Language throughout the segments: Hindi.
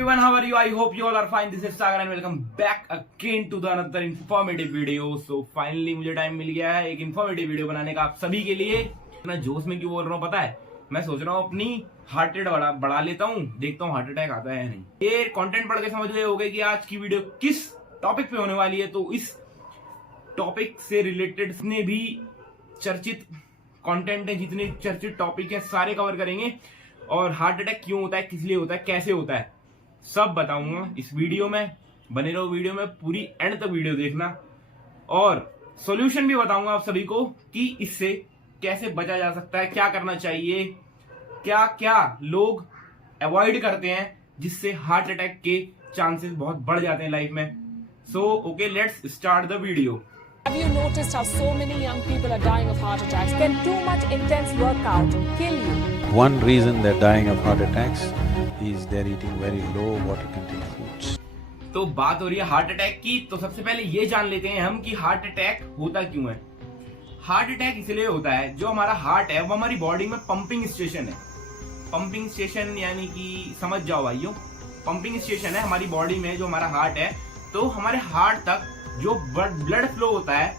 everyone, how are you? I hope you all are fine. This is Sagar and welcome back again to the another informative video. So finally मुझे टाइम मिल गया है एक informative वीडियो बनाने का आप सभी के लिए। मैं जोश में क्यों बोल रहा हूँ पता है? मैं सोच रहा हूँ अपनी हार्ट रेट बढ़ा लेता हूँ, देखता हूँ हार्ट अटैक आता है या नहीं। ये कंटेंट पढ़ के समझ ले होगे कि आज की वीडियो किस टॉपिक पे होने वाली है। तो इस टॉपिक से रिलेटेड जितने भी चर्चित कंटेंट है, जितने चर्चित टॉपिक है, सारे कवर करेंगे। और हार्ट अटैक क्यों होता है, किस लिए होता है, कैसे होता है, सब बताऊंगा इस वीडियो में। बने रहो वीडियो में, पूरी एंड तक वीडियो देखना। और सॉल्यूशन भी बताऊंगा आप सभी को कि इससे कैसे बचा जा सकता है, क्या करना चाहिए, क्या क्या लोग अवॉइड करते हैं जिससे हार्ट अटैक के चांसेस बहुत बढ़ जाते हैं लाइफ में। So okay, let's start the video. Have you noticed how so many young people are dying of heart attacks? Can too much intense workout kill you? One reason they're dying of heart attacks is they're eating very low water content foods. तो बात हो रही है हार्ट अटैक की, तो सबसे पहले ये जान लेते हैं हम कि हार्ट अटैक होता क्यों है। हार्ट अटैक इसलिए होता है, जो हमारा हार्ट है वो हमारी बॉडी में पंपिंग स्टेशन है। पंपिंग स्टेशन यानी कि समझ जाओ भाइयों, पंपिंग स्टेशन है हमारी बॉडी में जो हमारा हार्ट है। तो हमारे हार्ट तक जो ब्लड फ्लो होता है,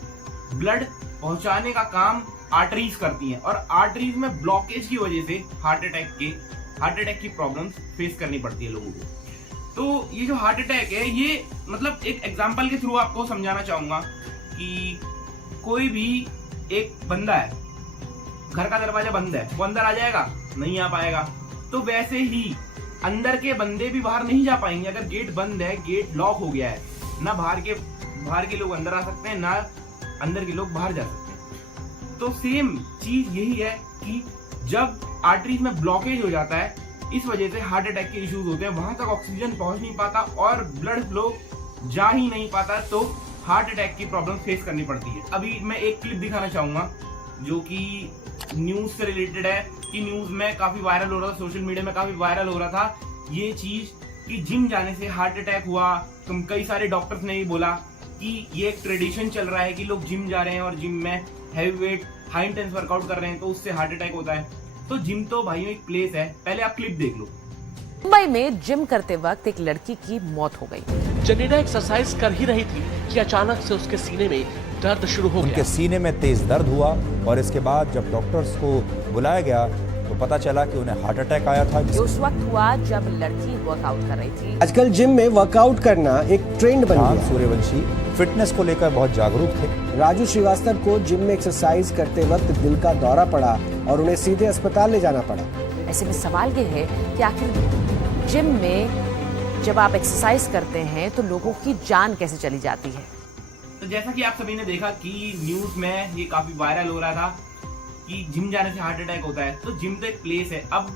ब्लड पहुंचाने का काम आर्टरीज करती हैं, और आर्टरीज में ब्लॉकेज की वजह से हार्ट अटैक की प्रॉब्लम्स फेस करनी पड़ती है लोगों को। तो ये जो हार्ट अटैक है, ये मतलब एक एग्जांपल के थ्रू आपको समझाना चाहूंगा कि कोई भी एक बंदा है, घर का दरवाजा बंद है, वो अंदर आ जाएगा? नहीं आ पाएगा। तो वैसे ही अंदर के बंदे भी बाहर नहीं जा पाएंगे। अगर गेट बंद है, गेट लॉक हो गया है, ना बाहर के लोग अंदर आ सकते हैं, ना अंदर के लोग बाहर जा सकते हैं। तो सेम चीज यही है कि जब आर्टरीज में ब्लॉकेज हो जाता है, इस वजह से हार्ट अटैक के इश्यूज होते हैं। वहां तक ऑक्सीजन पहुंच नहीं पाता और ब्लड फ्लो जा ही नहीं पाता, तो हार्ट अटैक की प्रॉब्लम फेस करनी पड़ती है। अभी मैं एक क्लिप दिखाना चाहूंगा जो कि न्यूज से रिलेटेड है, कि न्यूज में काफी वायरल हो रहा था, सोशल मीडिया में काफी वायरल हो रहा था ये चीज कि जिम जाने से हार्ट अटैक हुआ। तुम कई सारे डॉक्टर्स ने भी बोला कि ये एक ट्रेडिशन चल रहा है कि लोग जिम जा रहे हैं और जिम में heavy weight, high intense workout कर रहे हैं, तो उससे हार्ट अटैक होता है। तो जिम तो भाइयों एक प्लेस है, पहले आप क्लिप देख लो। मुंबई में जिम करते वक्त एक लड़की की मौत हो गई। जनीना एक्सरसाइज कर ही रही थी कि अचानक से उसके सीने में दर्द शुरू हो उनके गया। सीने में तेज दर्द हुआ और इसके बाद जब डॉक्टर्स को बुलाया गया तो पता चला कि उन्हें हार्ट अटैक आया था। ये उस वक्त हुआ जब लड़की वर्कआउट कर रही थी। आजकल जिम में वर्कआउट करना एक ट्रेंड बन राम गया। सूर्यवंशी फिटनेस को लेकर बहुत जागरूक थे। राजू श्रीवास्तव को जिम में एक्सरसाइज करते वक्त दिल का दौरा पड़ा और उन्हें सीधे अस्पताल ले जाना पड़ा। ऐसे में सवाल ये है कि आखिर जिम में जब आप एक्सरसाइज करते हैं तो लोगों की जान कैसे चली जाती है। तो जैसा कि आप सभी ने देखा कि न्यूज में ये काफी वायरल हो रहा था कि जिम जाने से हार्ट अटैक होता है। तो जिम तो एक प्लेस है। अब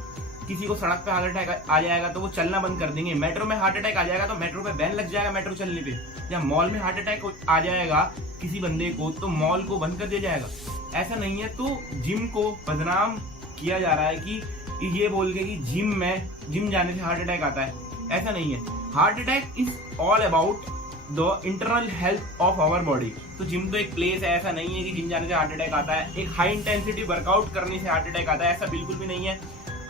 किसी को सड़क पे हार्ट अटैक आ जाएगा तो वो चलना बंद कर देंगे। मेट्रो में हार्ट अटैक आ जाएगा तो मेट्रो पे बैन लग जाएगा मेट्रो चलने पे। या मॉल में हार्ट अटैक आ जाएगा किसी बंदे को तो मॉल को बंद कर दिया जाएगा। ऐसा नहीं है। तो जिम को बदनाम किया जा रहा है कि ये बोल के कि जिम जाने से हार्ट अटैक आता है। ऐसा नहीं है। Heart attack is all about the internal health of our body. तो जिम तो एक प्लेस है। ऐसा नहीं है कि जिम जाने से हार्ट अटैक आता है, एक हाई इंटेंसिटी वर्कआउट करने से हार्ट अटैक आता है, ऐसा बिल्कुल भी नहीं है।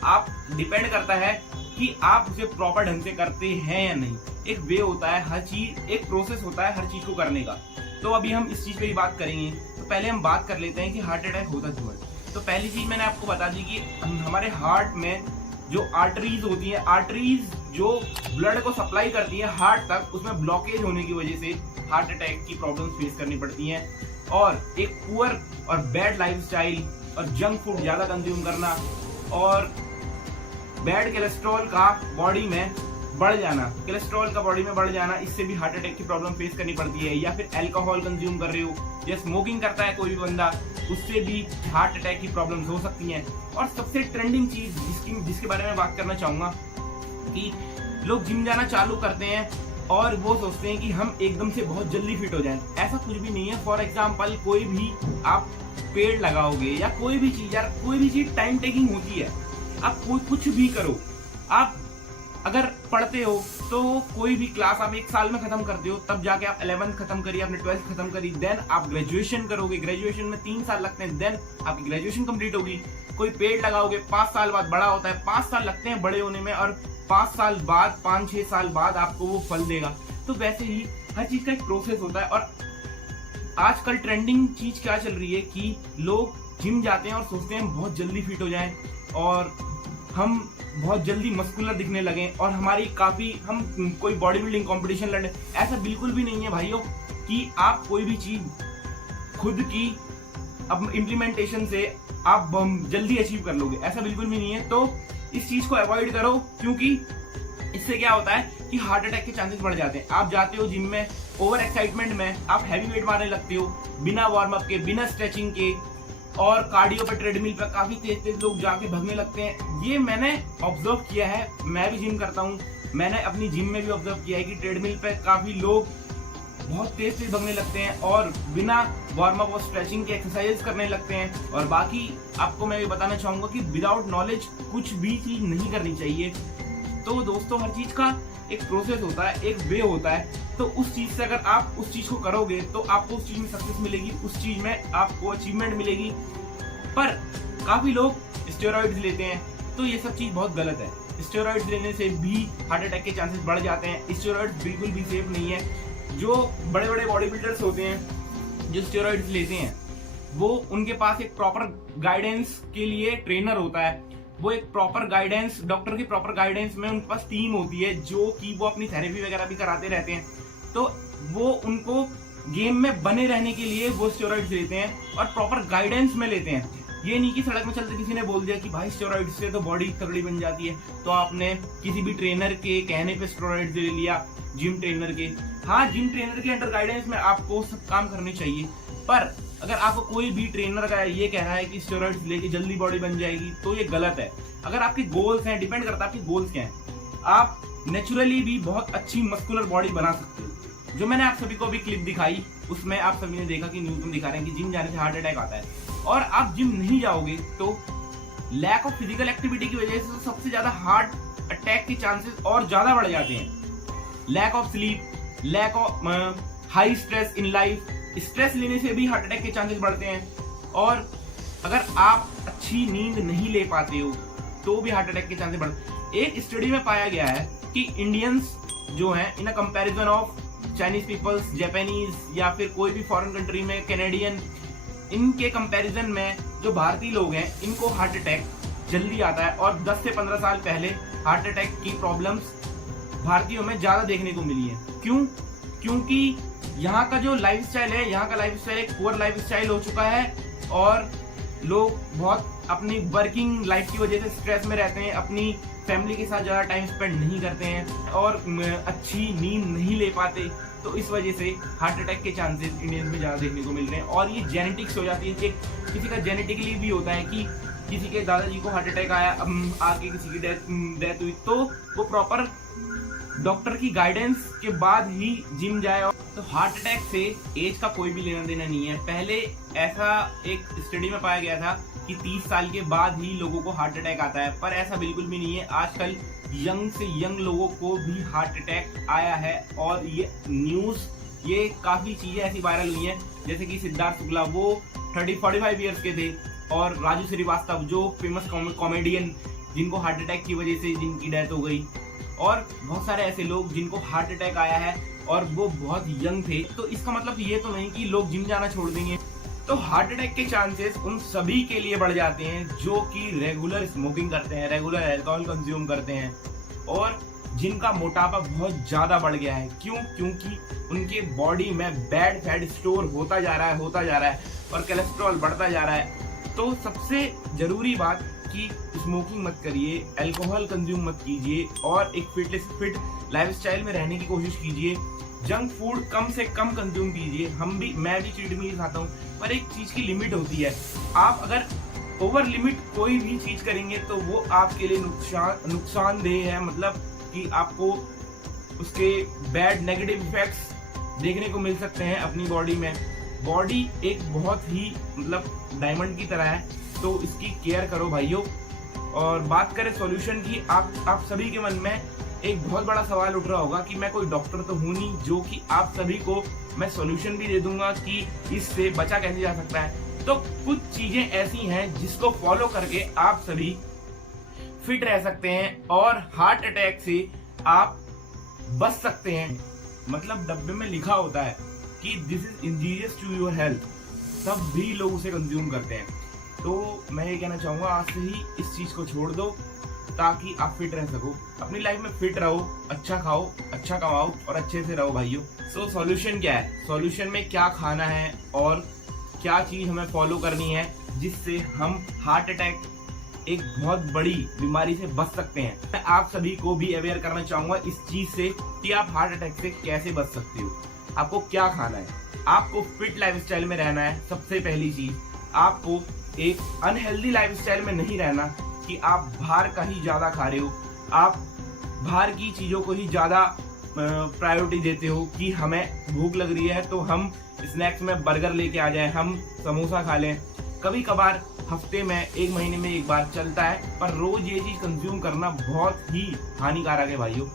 आप डिपेंड करता है कि आप उसे प्रॉपर ढंग से करते हैं या नहीं। एक वे होता है, हर चीज एक प्रोसेस होता है हर चीज को करने का। तो अभी हम इस चीज पे ही बात करेंगे। तो पहले हम बात कर लेते हैं कि हार्ट अटैक होता क्यों है। तो पहली चीज मैंने आपको बता दी कि हमारे हार्ट में जो आर्टरीज होती है, आर्टरीज जो ब्लड को सप्लाई करती है हार्ट तक, उसमें ब्लॉकेज होने की वजह से हार्ट अटैक की प्रॉब्लम्स फेस करनी पड़ती हैं। और एक पुअर और बैड लाइफस्टाइल और जंक फूड ज्यादा कंज्यूम करना और बैड कोलेस्ट्रॉल का बॉडी में बढ़ जाना, इससे भी हार्ट अटैक की प्रॉब्लम फेस करनी पड़ती है। या फिर अल्कोहल कंज्यूम कर रहे हो या स्मोकिंग करता है कोई भी बंदा, उससे भी हार्ट अटैक की प्रॉब्लम्स हो सकती हैं। और सबसे ट्रेंडिंग चीज जिसके बारे में बात करना चाहूंगा कि लोग जिम जाना चालू करते हैं और वो सोचते हैं कि हम एकदम से बहुत जल्दी फिट हो जाएं। ऐसा कुछ भी नहीं है। फॉर एग्जाम्पल, कोई भी आप पेड़ लगाओगे या कोई भी चीज टाइम टेकिंग होती है। आप कुछ भी करो, आप अगर पढ़ते हो तो कोई भी क्लास आप एक साल में खत्म करते हो, तब जाके आप 11th खत्म करिए, आपने 12th खत्म करी, देन आप ग्रेजुएशन करोगे। ग्रेजुएशन में 3 साल लगते हैं, देन आपकी ग्रेजुएशन कंप्लीट होगी। कोई पेड़ लगाओगे, 5 साल बाद बड़ा होता है, 5 साल लगते हैं बड़े होने में, और 5-6 साल बाद आपको वो फल देगा। तो वैसे ही हर चीज का एक प्रोसेस होता है। और आजकल ट्रेंडिंग चीज क्या चल रही है कि लोग जिम जाते हैं और सोचते हैं बहुत जल्दी फिट हो जाएं और हम बहुत जल्दी मस्कुलर दिखने लगे और हमारी हम कोई बॉडी बिल्डिंग कॉम्पिटिशन लड़े। ऐसा बिल्कुल भी नहीं है भाइयों कि आप कोई भी चीज खुद की अब इम्प्लीमेंटेशन से आप जल्दी अचीव कर लोगे, ऐसा बिल्कुल भी नहीं है। तो इस चीज को अवॉइड करो, क्योंकि इससे क्या होता है कि हार्ट अटैक के चांसेस बढ़ जाते हैं। आप जाते हो जिम में, ओवर एक्साइटमेंट में आप हैवी वेट मारने लगते हो बिना वार्म अप के, बिना स्ट्रेचिंग के, और कार्डियो पे ट्रेडमिल पे काफी तेज लोग जाके भागने लगते हैं। ये मैंने ऑब्जर्व किया है, मैं भी जिम करता हूँ, मैंने अपनी जिम में भी ऑब्जर्व किया है कि ट्रेडमिल पे काफी लोग बहुत तेज भागने लगते हैं और बिना वार्म अप और स्ट्रेचिंग के एक्सरसाइज करने लगते हैं। और बाकी आपको मैं ये बताना चाहूंगा कि विदाउट नॉलेज कुछ भी चीज नहीं करनी चाहिए। तो दोस्तों, हर चीज का एक प्रोसेस होता है, एक वे होता है। तो उस चीज से अगर आप उस चीज को करोगे तो आपको उस चीज में सक्सेस मिलेगी, उस चीज में आपको अचीवमेंट मिलेगी। पर काफी लोग स्टेरॉइड्स लेते हैं, तो ये सब चीज बहुत गलत है। स्टेरॉइड्स लेने से भी हार्ट अटैक के चांसेस बढ़ जाते हैं। स्टेरॉइड्स बिल्कुल भी सेफ नहीं है। जो बड़े बड़े बॉडी बिल्डर्स होते हैं जो स्टेरॉइड्स लेते हैं, वो उनके पास एक प्रॉपर गाइडेंस के लिए ट्रेनर होता है, वो एक प्रॉपर गाइडेंस, डॉक्टर की प्रॉपर गाइडेंस में उनके पास टीम होती है जो कि वो अपनी थेरेपी वगैरह भी कराते रहते हैं। तो वो उनको गेम में बने रहने के लिए वो स्टेरॉइड्स लेते हैं और प्रॉपर गाइडेंस में लेते हैं। ये नहीं कि सड़क में चलते किसी ने बोल दिया कि भाई स्टेरॉइड्स से तो बॉडी तगड़ी बन जाती है, तो आपने किसी भी ट्रेनर के कहने पे स्टेरॉइड्स ले लिया, जिम ट्रेनर के। हाँ, जिम ट्रेनर के अंडर गाइडेंस में आपको सब काम करने चाहिए, पर अगर आपको कोई भी ट्रेनर का ये कह रहा है कि स्टेरॉइड्स लेके जल्दी बॉडी बन जाएगी, तो ये गलत है। अगर आपके गोल्स हैं, डिपेंड करता है आपके गोल्स क्या हैं। आप नेचुरली भी बहुत अच्छी मस्कुलर बॉडी बना सकते हो। जो मैंने आप सभी को अभी क्लिप दिखाई, उसमें आप सभी ने देखा कि न्यूज में दिखा रहे हैं कि जिम जाने से हार्ट अटैक आता है। और आप जिम नहीं जाओगे तो लैक ऑफ फिजिकल एक्टिविटी की वजह से सबसे ज्यादा हार्ट अटैक के चांसेस और ज्यादा बढ़ जाते हैं। Lack of sleep, lack of high stress in life, stress लेने से भी हार्ट अटैक के चांसेस बढ़ते हैं। और अगर आप अच्छी नींद नहीं ले पाते हो तो भी हार्ट अटैक के चांसेस बढ़ते हैं। एक स्टडी में पाया गया है कि इंडियंस जो हैं, in a comparison of Chinese peoples, Japanese या फिर कोई भी फॉरेन कंट्री में कैनेडियन, इनके कंपैरिजन में जो भारतीय लोग हैं इनको हार्ट अटैक जल्दी आता है। और 10 से 15 साल पहले हार्ट अटैक की प्रॉब्लम्स भारतीयों में ज्यादा देखने को मिली है। क्यों? क्योंकि यहाँ का जो लाइफस्टाइल है, यहाँ का लाइफस्टाइल एक पुअर लाइफस्टाइल हो चुका है और लोग बहुत अपनी वर्किंग लाइफ की वजह से स्ट्रेस में रहते हैं, अपनी फैमिली के साथ ज्यादा टाइम स्पेंड नहीं करते हैं और अच्छी नींद नहीं ले पाते। तो इस वजह से हार्ट अटैक के चांसेस इंडियंस में ज्यादा देखने को मिल रहे हैं। और ये जेनेटिक्स हो जाती है कि किसी का जेनेटिकली भी होता है कि किसी के दादाजी को हार्ट अटैक आया, आके किसी की डेथ हुई, तो वो प्रॉपर डॉक्टर की गाइडेंस के बाद ही जिम जाए। तो हार्ट अटैक से एज का कोई भी लेना देना नहीं है। पहले ऐसा एक स्टडी में पाया गया था कि 30 साल के बाद ही लोगों को हार्ट अटैक आता है, पर ऐसा बिल्कुल भी नहीं है। आजकल यंग से यंग लोगों को भी हार्ट अटैक आया है और ये न्यूज, ये काफी चीजें ऐसी वायरल हुई हैं, जैसे कि सिद्धार्थ शुक्ला, वो 30-45 ईयर्स के थे, और राजू श्रीवास्तव जो फेमस कॉमेडियन, जिनको हार्ट अटैक की वजह से जिनकी डेथ हो गई, और बहुत सारे ऐसे लोग जिनको हार्ट अटैक आया है और वो बहुत यंग थे। तो इसका मतलब ये तो नहीं कि लोग जिम जाना छोड़ देंगे। तो हार्ट अटैक के चांसेस उन सभी के लिए बढ़ जाते हैं जो कि रेगुलर स्मोकिंग करते हैं, रेगुलर अल्कोहल कंज्यूम करते हैं और जिनका मोटापा बहुत ज्यादा बढ़ गया है। क्यों? क्योंकि उनके बॉडी में बैड फैट स्टोर होता जा रहा है और कोलेस्ट्रॉल बढ़ता जा रहा है। तो सबसे जरूरी बात कि स्मोकिंग मत करिए, अल्कोहल कंज्यूम मत कीजिए और एक फिट लाइफस्टाइल में रहने की कोशिश कीजिए। जंक फूड कम से कम कंज्यूम कीजिए। मैं भी चीट मील खाता हूँ, पर एक चीज की लिमिट होती है। आप अगर ओवर लिमिट कोई भी चीज करेंगे तो वो आपके लिए नुकसानदेह है, मतलब कि आपको उसके बैड नेगेटिव इफेक्ट्स देखने को मिल सकते हैं अपनी बॉडी में। बॉडी एक बहुत ही मतलब डायमंड की तरह है, तो इसकी केयर करो भाइयों। और बात करें सॉल्यूशन की, आप सभी के मन में एक बहुत बड़ा सवाल उठ रहा होगा कि मैं कोई डॉक्टर तो हूं नहीं जो कि आप सभी को मैं सॉल्यूशन भी दे दूंगा कि इससे बचा कैसे जा सकता है। तो कुछ चीजें ऐसी हैं जिसको फॉलो करके आप सभी फिट रह सकते हैं और हार्ट अटैक से आप बच सकते हैं। मतलब डब्बे में लिखा होता है कि this is injurious to your health, तब भी लोग उसे कंज्यूम करते हैं। तो मैं ये कहना चाहूंगा, आज से ही इस चीज को छोड़ दो ताकि आप फिट रह सको, अपनी लाइफ में फिट रहो, अच्छा खाओ, अच्छा कमाओ और अच्छे से रहो भाइयों। सो सॉल्यूशन क्या है? सॉल्यूशन में क्या खाना है और क्या चीज हमें फॉलो करनी है जिससे हम हार्ट अटैक एक बहुत बड़ी बीमारी से बच सकते हैं। मैं आप सभी को भी अवेयर करना चाहूंगा इस चीज से कि आप हार्ट अटैक से कैसे बच सकते हो। आपको क्या खाना है? आपको फिट लाइफस्टाइल में रहना है। सबसे पहली चीज, आपको एक अनहेल्दी लाइफस्टाइल में नहीं रहना कि आप बाहर का ही ज्यादा खा रहे हो, आप बाहर की चीजों को ही ज्यादा प्रायोरिटी देते हो कि हमें भूख लग रही है तो हम स्नैक्स में बर्गर लेके आ जाए, हम समोसा खा लें। कभी कभार हफ्ते में, एक महीने में एक बार चलता है, पर रोज ये चीज कंज्यूम करना बहुत ही हानिकारक है भाइयों।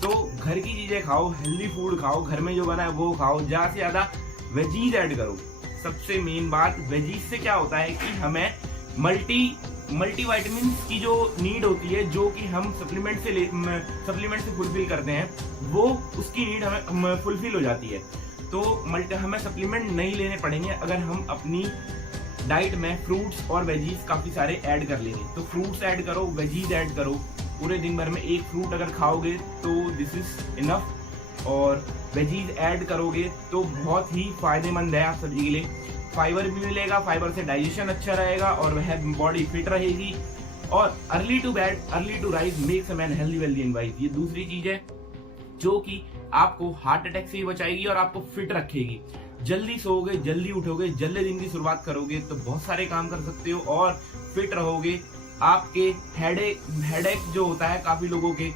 तो घर की चीजें खाओ, हेल्दी फूड खाओ, घर में जो बना है वो खाओ, ज्यादा से ज्यादा वेजीज ऐड करो। सबसे मेन बात, वेजीज से क्या होता है कि हमें मल्टीविटामिन की जो नीड होती है, जो कि हम सप्लीमेंट से फुलफिल करते हैं, वो उसकी नीड हमें फुलफिल हो जाती है। तो हमें सप्लीमेंट नहीं लेने पड़ेंगे अगर हम अपनी डाइट में फ्रूट्स और वेजीज काफी सारे ऐड कर लेंगे। तो फ्रूट्स ऐड करो, वेजीज ऐड करो। पूरे दिन भर में एक फ्रूट अगर खाओगे तो दिस इज इनफ, और वेजीज ऐड करोगे तो बहुत ही फायदेमंद है आप सभी के लिए। फाइबर भी मिलेगा, फाइबर से डाइजेशन अच्छा रहेगा और वह बॉडी फिट रहेगी। और early to bed early to rise makes a man healthy wealthy and wise. ये दूसरी चीज है जो कि आपको हार्ट अटैक से भी बचाएगी और आपको फिट रखेगी। जल्दी सोओगे, जल्दी उठोगे, जल्दी दिन की शुरुआत करोगे तो बहुत सारे काम कर सकते हो और फिट रहोगे। आपके हेडेक जो होता है काफी लोगों के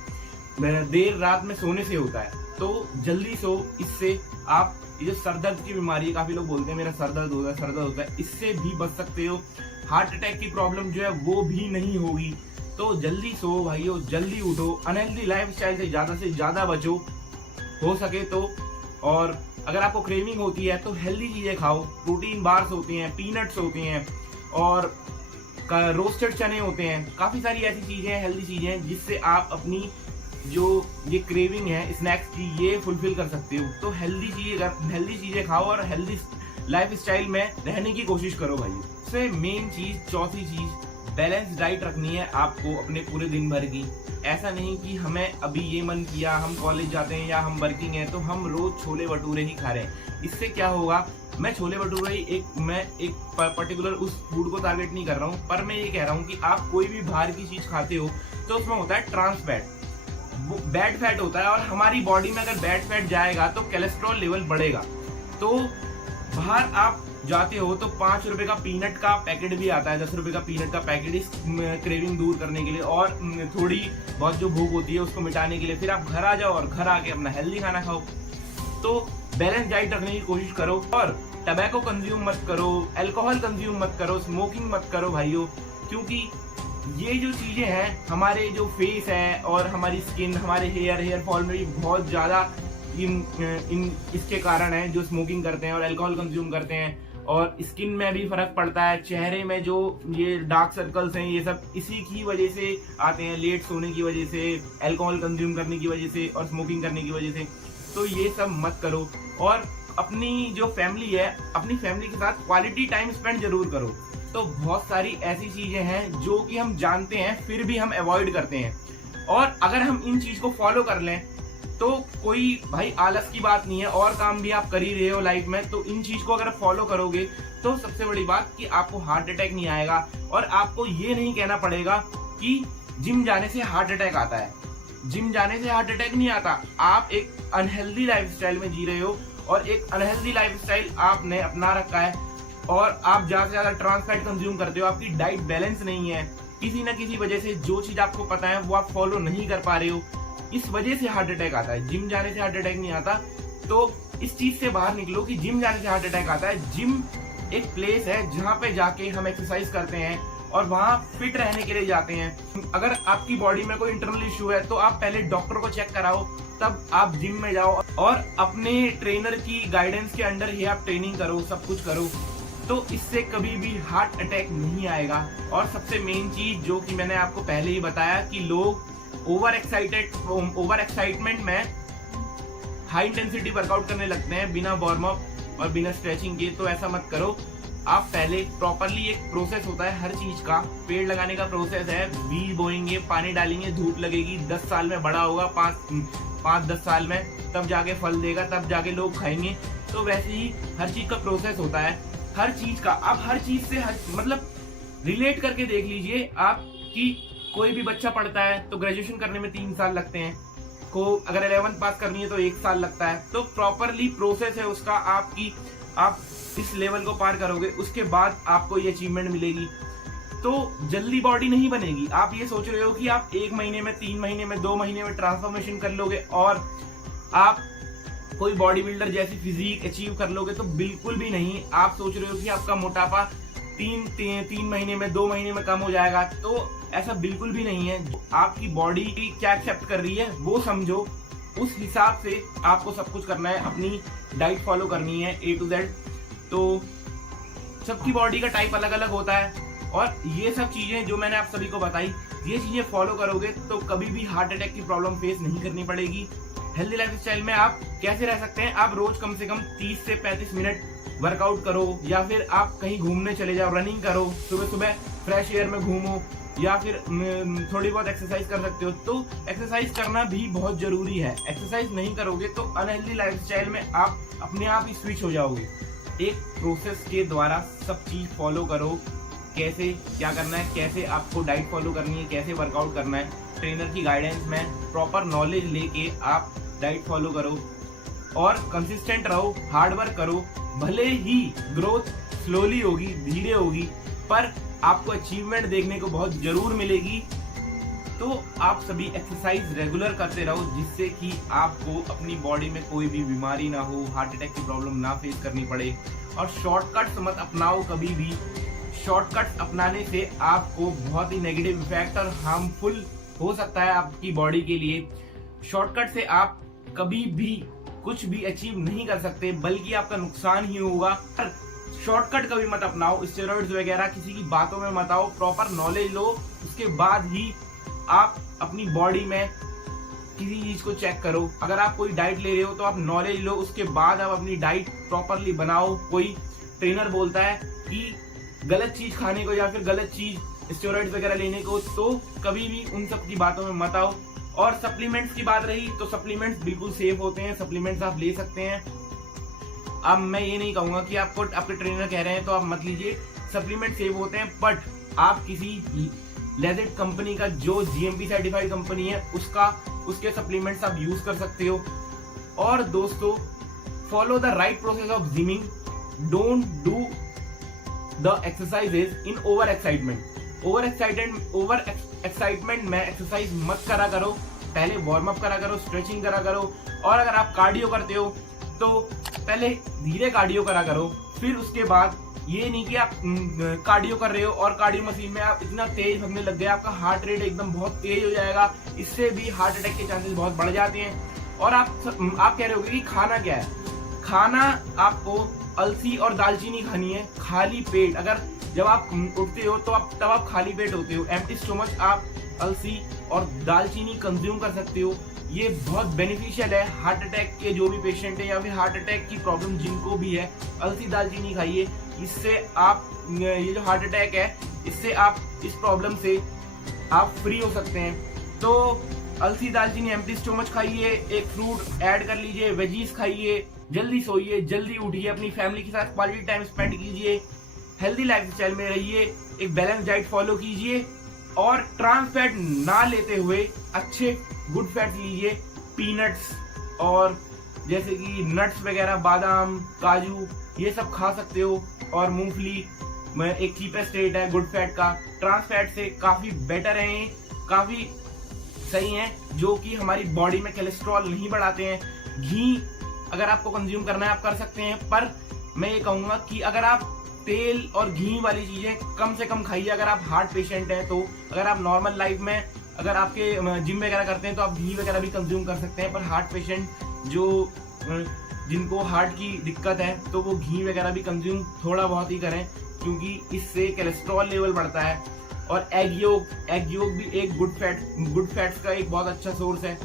देर रात में सोने से होता है, तो जल्दी सो। इससे आप ये जो सर दर्द की बीमारी है, काफी लोग बोलते हैं मेरा सर दर्द होता है, इससे भी बच सकते हो। हार्ट अटैक की प्रॉब्लम जो है वो भी नहीं होगी। तो जल्दी सो भाइयों, जल्दी उठो, अनहेल्दी लाइफस्टाइल से ज्यादा बचो हो सके तो। और अगर आपको क्रेविंग होती है तो हेल्दी चीजें खाओ। प्रोटीन बार्स होती हैं, पीनट्स होते हैं और रोस्टेड चने होते हैं। काफी सारी ऐसी चीजें हैं, हेल्दी चीजें हैं, जिससे आप अपनी जो ये क्रेविंग है स्नैक्स की, ये फुलफिल कर सकते हो। तो हेल्दी चीजें खाओ और हेल्दी लाइफस्टाइल में रहने की कोशिश करो भाई। सबसे मेन चीज, चौथी चीज, बैलेंस डाइट रखनी है आपको अपने पूरे दिन भर की। ऐसा नहीं कि हमें अभी ये मन किया, हम कॉलेज जाते हैं या हम वर्किंग हैं तो हम रोज छोले भटूरे ही खा रहे हैं। इससे क्या होगा, मैं छोले भटूरे मैं एक पर्टिकुलर उस फूड को टारगेट नहीं कर रहा हूँ, पर मैं ये कह रहा हूँ कि आप कोई भी बाहर की चीज खाते हो तो उसमें होता है ट्रांस फैट, बैड फैट होता है। और हमारी बॉडी में अगर बैड फैट जाएगा तो कोलेस्ट्रॉल लेवल बढ़ेगा। तो बाहर आप जाते हो तो 5 रुपए का पीनट का पैकेट भी आता है, 10 रुपए का पीनट का पैकेट, इस क्रेविंग दूर करने के लिए और थोड़ी बहुत जो भूख होती है उसको मिटाने के लिए। फिर आप घर आ जाओ और घर आके अपना हेल्दी खाना खाओ। तो बैलेंस डाइट रखने की कोशिश करो और टबैको कंज्यूम मत करो, अल्कोहल कंज्यूम मत करो, स्मोकिंग मत करो भाइयों। क्योंकि ये जो चीजें हैं, हमारे जो फेस है और हमारी स्किन, हमारे हेयर फॉल में भी बहुत ज्यादा इसके कारण है जो स्मोकिंग करते हैं और अल्कोहल कंज्यूम करते हैं। और स्किन में भी फर्क पड़ता है, चेहरे में जो ये डार्क सर्कल्स हैं, ये सब इसी की वजह से आते हैं, लेट सोने की वजह से, अल्कोहल कंज्यूम करने की वजह से और स्मोकिंग करने की वजह से। तो ये सब मत करो और अपनी जो फैमिली है, अपनी फैमिली के साथ क्वालिटी टाइम स्पेंड जरूर करो। तो बहुत सारी ऐसी चीजें हैं जो कि हम जानते हैं फिर भी हम अवॉइड करते हैं, और अगर हम इन चीज को फॉलो कर लें तो कोई भाई आलस की बात नहीं है, और काम भी आप कर ही रहे हो लाइफ में। तो इन चीज को अगर फॉलो करोगे तो सबसे बड़ी बात कि आपको हार्ट अटैक नहीं आएगा और आपको ये नहीं कहना पड़ेगा कि जिम जाने से हार्ट अटैक आता है। जिम जाने से हार्ट अटैक नहीं आता। आप एक अनहेल्दी लाइफस्टाइल में जी रहे हो और एक अनहेल्दी लाइफस्टाइल आपने अपना रखा है और आप ज्यादा से ज्यादा ट्रांस फैट कंज्यूम करते हो, आपकी डाइट बैलेंस नहीं है, किसी ना किसी वजह से जो चीज आपको पता है वो आप फॉलो नहीं कर पा रहे हो, इस वजह से हार्ट अटैक आता है। जिम जाने से हार्ट अटैक नहीं आता। तो इस चीज से बाहर निकलो कि जिम जाने से हार्ट अटैक आता है। जिम एक प्लेस है जहाँ पे जाके हम एक्सरसाइज करते हैं और वहाँ फिट रहने के लिए जाते हैं। अगर आपकी बॉडी में कोई इंटरनल इश्यू है तो आप पहले डॉक्टर को चेक कराओ, तब आप जिम में जाओ और अपने ट्रेनर की गाइडेंस के अंडर ही आप ट्रेनिंग करो, सब कुछ करो। तो इससे कभी भी हार्ट अटैक नहीं आएगा। और सबसे मेन चीज जो कि मैंने आपको पहले ही बताया कि लोग ओवर एक्साइटमेंट में हाई इंटेंसिटी वर्कआउट करने लगते हैं बिना वार्म अप और बिना स्ट्रेचिंग के। तो ऐसा मत करो। आप पहले प्रॉपरली, एक प्रोसेस होता है हर चीज का, पेड़ लगाने का प्रोसेस है, बीज बोएंगे, पानी डालेंगे, धूप लगेगी, 10 साल में बड़ा होगा, 5-10 साल में तब जाके फल देगा, तब जाके लोग खाएंगे। तो वैसे ही हर चीज का प्रोसेस होता है, हर चीज का। आप हर चीज से मतलब रिलेट करके देख लीजिए आप कि कोई भी बच्चा पढ़ता है तो ग्रेजुएशन करने में 3 साल लगते हैं, को अगर 11th पास करनी है तो 1 साल लगता है। तो प्रॉपरली प्रोसेस है उसका, आप इस लेवल को पार करोगे उसके बाद आपको ये अचीवमेंट मिलेगी। तो जल्दी बॉडी नहीं बनेगी। आप ये सोच रहे हो कि आप 1 महीने में, 3 महीने में, 2 महीने में ट्रांसफॉर्मेशन कर लोगे और आप कोई बॉडी बिल्डर जैसी फिजिक अचीव कर लोगे, तो बिल्कुल भी नहीं। आप सोच रहे हो कि आपका मोटापा 3 महीने में, 2 महीने में कम हो जाएगा, तो ऐसा बिल्कुल भी नहीं है। आपकी बॉडी क्या एक्सेप्ट कर रही है वो समझो, उस हिसाब से आपको सब कुछ करना है। अपनी डाइट फॉलो करनी है A to Z। तो सबकी बॉडी का टाइप अलग अलग होता है और ये सब चीजें जो मैंने आप सभी को बताई, ये चीजें फॉलो करोगे तो कभी भी हार्ट अटैक की प्रॉब्लम फेस नहीं करनी पड़ेगी। हेल्दी लाइफस्टाइल में आप कैसे रह सकते हैं? आप रोज कम से कम 30 से 35 मिनट वर्कआउट करो, या फिर आप कहीं घूमने चले जाओ, रनिंग करो, सुबह सुबह फ्रेश एयर में घूमो, या फिर थोड़ी बहुत एक्सरसाइज कर सकते हो। तो एक्सरसाइज करना भी बहुत जरूरी है। एक्सरसाइज नहीं करोगे तो अनहेल्दी लाइफस्टाइल में आप अपने आप ही स्विच हो जाओगे। एक प्रोसेस के द्वारा सब चीज फॉलो करो, कैसे क्या करना है, कैसे आपको डाइट फॉलो करनी है, कैसे वर्कआउट करना है, ट्रेनर की गाइडेंस में प्रॉपर नॉलेज लेके आप डाइट फॉलो करो और कंसिस्टेंट रहो, हार्ड वर्क करो। भले ही ग्रोथ स्लोली होगी, धीरे होगी, पर आपको अचीवमेंट देखने को बहुत जरूर मिलेगी। तो आप सभी एक्सरसाइज रेगुलर करते रहो, जिससे कि आपको अपनी बॉडी में कोई भी बीमारी ना हो, हार्ट अटैक की प्रॉब्लम ना फेस करनी पड़े। और शॉर्टकट्स मत अपनाओ कभी भी। शॉर्टकट्स अपनाने से आपको बहुत ही नेगेटिव इफेक्ट और हार्मफुल हो सकता है आपकी बॉडी के लिए। शॉर्टकट से आप कभी भी कुछ भी अचीव नहीं कर सकते, बल्कि आपका नुकसान ही होगा। शॉर्टकट कभी मत अपनाओ, स्टेरॉइड्स वगैरह किसी की बातों में मत आओ। प्रॉपर नॉलेज लो, उसके बाद ही आप अपनी बॉडी में किसी चीज को चेक करो। अगर आप कोई डाइट ले रहे हो तो आप नॉलेज लो, उसके बाद आप अपनी डाइट प्रॉपरली बनाओ। कोई ट्रेनर बोलता है कि गलत चीज खाने को या फिर गलत चीज स्टेरॉइड्स वगैरह लेने को, तो कभी भी उन सब की बातों में मत आओ। और सप्लीमेंट्स की बात रही तो सप्लीमेंट्स बिल्कुल सेफ होते हैं, सप्लीमेंट्स आप ले सकते हैं। अब मैं ये नहीं कहूंगा कि आपको आपके ट्रेनर कह रहे हैं तो आप मत लीजिए, सप्लीमेंट सेव होते हैं, बट आप किसी लेजेंड कंपनी का जो GMP सर्टिफाइड कंपनी है उसके सप्लीमेंट्स आप यूज कर सकते हो। और दोस्तों, follow the right process of gymming. Don't do the exercises in over excitement. Over excitement में एक्सरसाइज मत करा करो। पहले वार्म अप करा करो, स्ट्रेचिंग करा करो। और अगर आप कार्डियो करते हो तो पहले धीरे कार्डियो करा करो, फिर उसके बाद ये नहीं कि आप कार्डियो कर रहे हो और कार्डियो मशीन में आप इतना तेज भागने लग गए, आपका हार्ट रेट एकदम बहुत तेज हो जाएगा। इससे भी हार्ट अटैक के चांसेस बहुत बढ़ जाते हैं। और आप कह रहे होगे कि खाना क्या है? खाना आपको अलसी और दालचीनी खानी है खाली पेट। अगर जब आप उठते हो तो तब आप खाली पेट होते हो, एम्प्टी स्टोमच आप अलसी और दालचीनी कंज्यूम कर सकते हो। ये बहुत बेनिफिशियल है हार्ट अटैक के जो भी पेशेंट है या फिर हार्ट अटैक की प्रॉब्लम जिनको भी है, अलसी दालचीनी खाइए। इससे आप ये जो हार्ट अटैक है, इससे आप इस प्रॉब्लम से आप फ्री हो सकते हैं। तो अलसी दालचीनी एम्प्टी स्टोमच खाइए, एक फ्रूट ऐड कर लीजिए, वेजीज खाइए, जल्दी सोइए, जल्दी उठिए, अपनी फैमिली के साथ क्वालिटी टाइम स्पेंड कीजिए, हेल्दी लाइफस्टाइल में रहिए, एक बैलेंस डाइट फॉलो कीजिए और ट्रांस फैट ना लेते हुए अच्छे गुड फैट लीजिए। पीनट्स और जैसे कि नट्स वगैरह, बादाम, काजू, ये सब खा सकते हो। और मूंगफली में एक चीपेस्ट रेट है गुड फैट का, ट्रांस फैट से काफी बेटर है, काफी सही है, जो कि हमारी बॉडी में कोलेस्ट्रॉल नहीं बढ़ाते हैं। घी अगर आपको कंज्यूम करना है आप कर सकते हैं, पर मैं ये कहूंगा कि अगर आप तेल और घी वाली चीजें कम से कम खाइए। अगर आप हार्ट पेशेंट हैं तो, अगर आप नॉर्मल लाइफ में अगर आपके जिम वगैरह करते हैं तो आप घी वगैरह भी कंज्यूम कर सकते हैं। पर हार्ट पेशेंट जो जिनको हार्ट की दिक्कत है तो वो घी वगैरह भी कंज्यूम थोड़ा बहुत ही करें, क्योंकि इससे कोलेस्ट्रॉल लेवल बढ़ता है। और एग योग भी एक गुड फैट्स का एक बहुत अच्छा सोर्स है।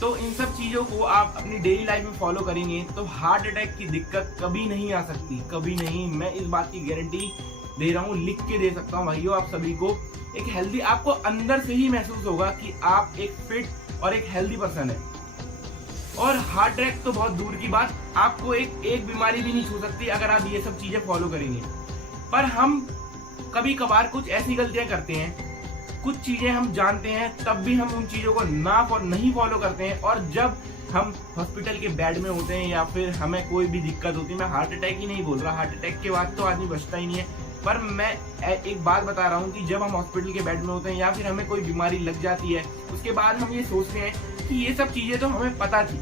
तो इन सब चीज़ों को आप अपनी डेली लाइफ में फॉलो करेंगे तो हार्ट अटैक की दिक्कत कभी नहीं आ सकती, कभी नहीं। मैं इस बात की गारंटी दे रहा हूँ, लिख के दे सकता हूँ भाइयों आप सभी को। एक हेल्दी, आपको अंदर से ही महसूस होगा कि आप एक फिट और एक हेल्दी पर्सन है। और हार्ट अटैक तो बहुत दूर की बात, आपको एक बीमारी भी नहीं छू सकती अगर आप ये सब चीजें फॉलो करेंगे। पर हम कभी कभार कुछ ऐसी गलतियां करते हैं, कुछ चीजें हम जानते हैं तब भी हम उन चीजों को नहीं फॉलो करते हैं। और जब हम हॉस्पिटल के बेड में होते हैं या फिर हमें कोई भी दिक्कत होती है, मैं हार्ट अटैक ही नहीं बोल रहा, हार्ट अटैक के बाद तो आदमी बचता ही नहीं है, पर मैं एक बात बता रहा हूँ कि जब हम हॉस्पिटल के बेड में होते हैं या फिर हमें कोई बीमारी लग जाती है, उसके बाद हम ये सोचते हैं कि ये सब चीजें तो हमें पता थी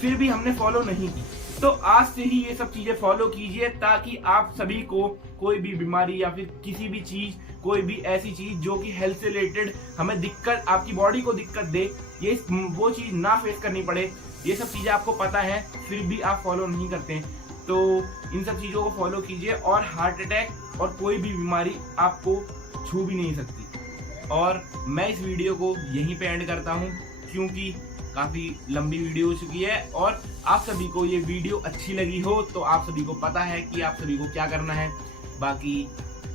फिर भी हमने फॉलो नहीं की। तो आज से ही ये सब चीजें फॉलो कीजिए ताकि आप सभी को कोई भी बीमारी या फिर किसी भी चीज, कोई भी ऐसी चीज जो कि हेल्थ से रिलेटेड हमें दिक्कत, आपकी बॉडी को दिक्कत दे, ये वो चीज ना फेस करनी पड़े। ये सब चीजें आपको पता है फिर भी आप फॉलो नहीं करते हैं, तो इन सब चीजों को फॉलो कीजिए और हार्ट अटैक और कोई भी बीमारी आपको छू भी नहीं सकती। और मैं इस वीडियो को यहीं पे एंड करता हूँ क्योंकि काफी लंबी वीडियो हो चुकी है। और आप सभी को ये वीडियो अच्छी लगी हो तो आप सभी को पता है कि आप सभी को क्या करना है। बाकी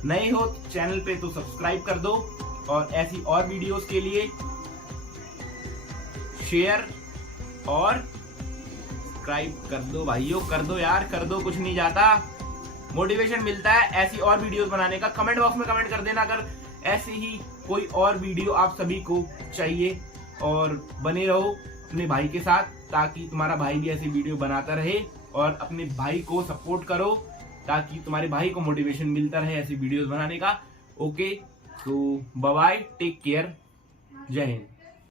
नए हो चैनल पे तो सब्सक्राइब कर दो और ऐसी और वीडियोस के लिए शेयर और सब्सक्राइब कर दो भाइयों, कर दो यार, कर दो, कुछ नहीं जाता, मोटिवेशन मिलता है ऐसी और वीडियोस बनाने का। कमेंट बॉक्स में कमेंट कर देना अगर ऐसी ही कोई और वीडियो आप सभी को चाहिए, और बने रहो अपने भाई के साथ ताकि तुम्हारा भाई भी ऐसी वीडियो बनाता रहे, और अपने भाई को सपोर्ट करो ताकि तुम्हारे भाई को मोटिवेशन मिलता रहे ऐसी वीडियोस बनाने का। ओके, तो बाय बाय, टेक केयर, जय हिंद।